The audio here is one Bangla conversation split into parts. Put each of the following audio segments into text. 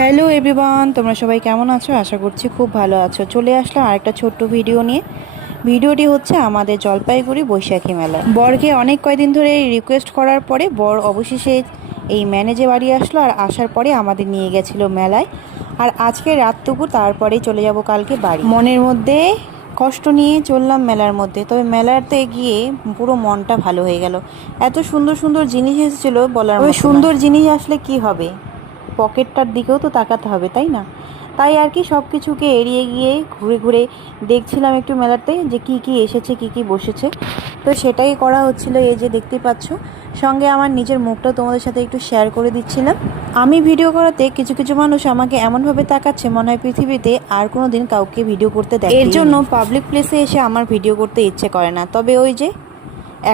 হ্যালো এভরিওয়ান, তোমরা সবাই কেমন আছো? আশা করছি খুব ভালো আছো। চলে আসলাম আরেকটা ছোট্ট ভিডিও নিয়ে। ভিডিওটি হচ্ছে আমাদের জলপাইগুড়ি বৈশাখী মেলা। বরকে অনেক কয়দিন ধরে রিকোয়েস্ট করার পরে বর অবশেষে এই ম্যানেজে বাড়ি আসলো, আর আসার পরে আমাদের নিয়ে গেছিলো মেলায়। আর আজকে রাতটুকু, তারপরেই চলে যাব কালকে বাড়ি। মনের মধ্যে কষ্ট নিয়ে চললাম মেলার মধ্যে, তবে মেলাতে গিয়ে পুরো মনটা ভালো হয়ে গেল। এত সুন্দর সুন্দর জিনিস এসেছিলো বলার মতো না। সুন্দর জিনিস আসলে কি হবে, পকেটটার দিকেও তো তাকাতে হবে, তাই না? তাই আর কি সব কিছুকে এড়িয়ে গিয়ে ঘুরে ঘুরে দেখছিলাম একটু মেলাতে যে কি কি এসেছে, কি কি বসেছে। তো সেটাই করা হচ্ছিল। এই যে দেখতে পাচ্ছ, সঙ্গে আমার নিজের মুখটাও তোমাদের সাথে একটু শেয়ার করে দিচ্ছিলাম। আমি ভিডিও করাতে কিছু কিছু মানুষ আমাকে এমনভাবে তাকাচ্ছে, মনে হয় পৃথিবীতে আর কোনো দিন কাউকে ভিডিও করতে দেখে। এর জন্য পাবলিক প্লেসে এসে আমার ভিডিও করতে ইচ্ছে করে না। তবে ওই যে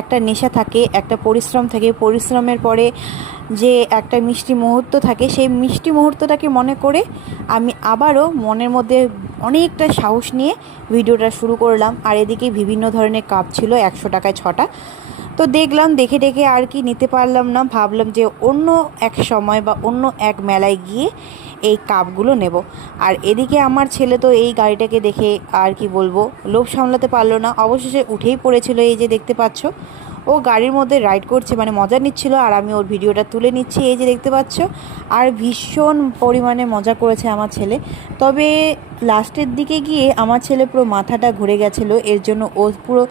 একটা নেশা থাকে, একটা পরিশ্রম থাকে, পরিশ্রমের পরে যে একটা মিষ্টি মুহূর্ত থাকে, সেই মিষ্টি মুহূর্তটাকে মনে করে আমি আবারও মনের মধ্যে অনেকটা সাহস নিয়ে ভিডিওটা শুরু করলাম। আর এদিকে বিভিন্ন ধরনের কাপ ছিল, 100 টাকায় 6টা। তো দেখলাম, দেখে দেখে আর কি নিতে পারলাম না। ভাবলাম যে অন্য এক সময় বা অন্য এক মেলায় গিয়ে এই কাপগুলো নেব। আর এদিকে আমার ছেলে তো এই গাড়িটাকে দেখে আর কি বলবো, লোভ সামলাতে পারলো না, অবশেষে উঠেই পড়েছিল। এই যে দেখতে পাচ্ছ, ও গাড়ির মধ্যে রাইড করছে, মানে মজা নিচ্ছিল, আর আমি ওর ভিডিওটা তুলে নিচ্ছি। এই যে দেখতে পাচ্ছ, আর ভীষণ পরিমাণে মজা করেছে আমার ছেলে। তবে লাস্টের দিকে গিয়ে আমার ছেলে পুরো মাথাটা ঘুরে গেছিলো, এর জন্য ও পুরো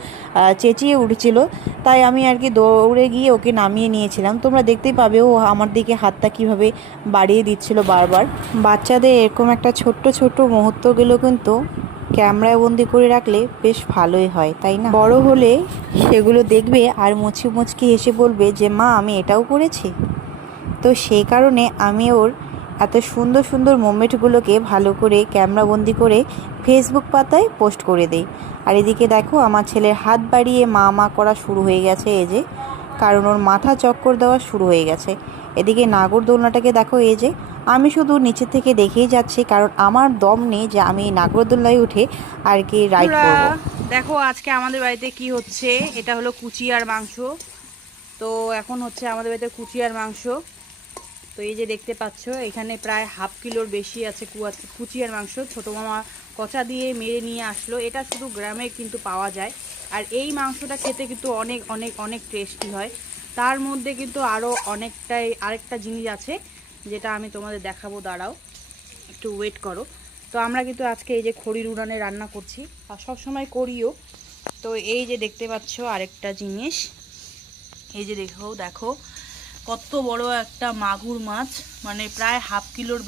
চেঁচিয়ে উঠেছিল। তাই আমি আর কি দৌড়ে গিয়ে ওকে নামিয়ে নিয়েছিলাম। তোমরা দেখতেই পাবে ও আমার দিকে হাতটা কীভাবে বাড়িয়ে দিচ্ছিল বারবার। বাচ্চাদের এরকম একটা ছোট্ট ছোট্ট মুহূর্তগুলো কিন্তু ক্যামেরায় বন্দি করে রাখলে বেশ ভালোই হয়, তাই না? বড় হলে সেগুলো দেখবে আর মুচকি মুচকি হেসে বলবে যে মা, আমি এটাও করেছি। তো সেই কারণে আমি ওর এত সুন্দর সুন্দর মোমেন্টগুলোকে ভালো করে ক্যামেরা বন্দি করে ফেসবুক পাতায় পোস্ট করে দেই। আর এদিকে দেখো, আমার ছেলের হাত বাড়িয়ে মা মা করা শুরু হয়ে গেছে, এই যে, কারণ ওর মাথা চক্কর দেওয়া শুরু হয়ে গেছে। এদিকে নাগরদোলনাটাকে দেখো, এই যে, আমি শুধু নিচে থেকে দেখেই যাচ্ছি, কারণ আমার দম নেই যে আমি নাগরদোলনায় উঠে আর কি রাইড করব। দেখো আজকে আমাদের বাড়িতে কি হচ্ছে, এটা হলো কুচিয়ার মাংস। তো এখন হচ্ছে আমাদের বাড়িতে কুচিয়ার মাংস। তো এই যে দেখতে পাচ্ছ, এখানে প্রায় ½ কিলোর বেশি আছে কুচিয়ার মাংস। ছোটো মামা কচা দিয়ে মেরে নিয়ে আসলো। এটা শুধু গ্রামে কিন্তু পাওয়া যায়। আর এই মাংসটা খেতে কিন্তু অনেক অনেক অনেক টেস্টি হয়। তার মধ্যে কিন্তু আরও আরেকটা জিনিস আছে, যেটা আমি তোমাদের দেখাবো, দাঁড়াও একটু ওয়েট করো। তো আমরা কিন্তু আজকে এই যে খড়ির উনানে রান্না করছি, আর সবসময় করিও। তো এই যে দেখতে পাচ্ছ আরেকটা জিনিস, এই যে দেখো দেখো কত বড় একটা মাগুর মাছ, মানে প্রায় ½ কিলোর